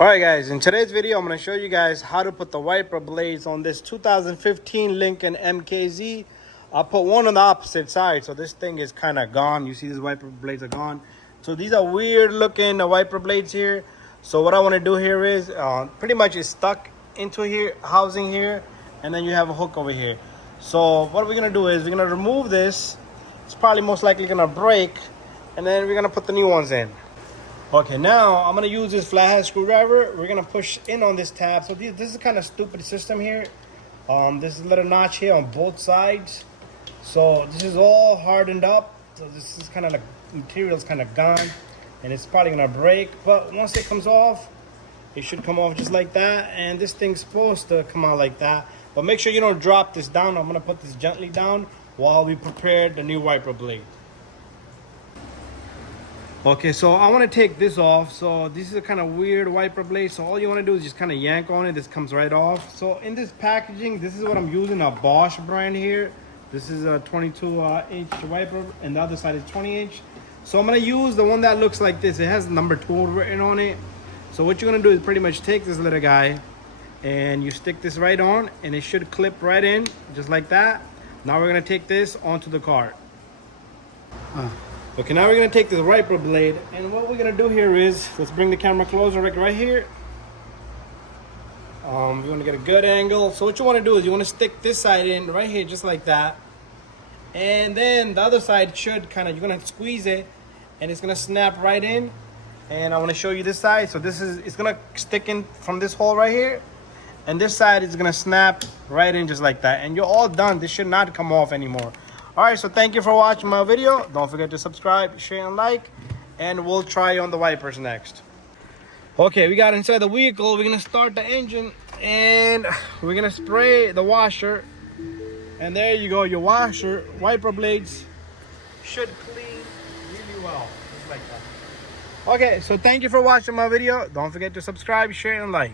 Alright guys, in today's video I'm going to show you guys how to put the wiper blades on this 2015 Lincoln MKZ. I'll put one on the opposite side, so this thing is kind of gone. You see these wiper blades are gone. So these are weird looking wiper blades here. So what I want to do here is pretty much it's stuck into here, housing here, and then you have a hook over here. So what we're going to do is we're going to remove this. It's probably most likely going to break, and then we're going to put the new ones in. Okay, now I'm going to use this flathead screwdriver. We're going to push in on this tab. So this is kind of stupid system here. This is a little notch here on both sides. So this is all hardened up. So this is kind of like material's kind of gone. And it's probably going to break. But once it comes off, it should come off just like that. And this thing's supposed to come out like that. But make sure you don't drop this down. I'm going to put this gently down while we prepare the new wiper blade. Okay, so I want to take this off. So this is a kind of weird wiper blade. So all you want to do is just kind of yank on it. This comes right off. So in this packaging, this is what I'm using, a Bosch brand here. This is a 22-inch wiper, and the other side is 20-inch. So I'm going to use the one that looks like this. It has number 2 written on it. So what you're going to do is pretty much take this little guy, and you stick this right on, and it should clip right in, just like that. Now we're going to take this onto the cart. Okay, now we're going to take this wiper blade, and what we're going to do here is, let's bring the camera closer right here. We're going to get a good angle. So what you want to do is you want to stick this side in right here, just like that. And then the other side should kind of, you're going to squeeze it, and it's going to snap right in. And I want to show you this side. So this is, it's going to stick in from this hole right here. And this side is going to snap right in just like that. And you're all done. This should not come off anymore. Alright, so thank you for watching my video. Don't forget to subscribe, share, and like. And we'll try on the wipers next. Okay, we got inside the vehicle. We're going to start the engine. And we're going to spray the washer. And there you go, your washer. Wiper blades should clean really well. Just like that. Okay, so thank you for watching my video. Don't forget to subscribe, share, and like.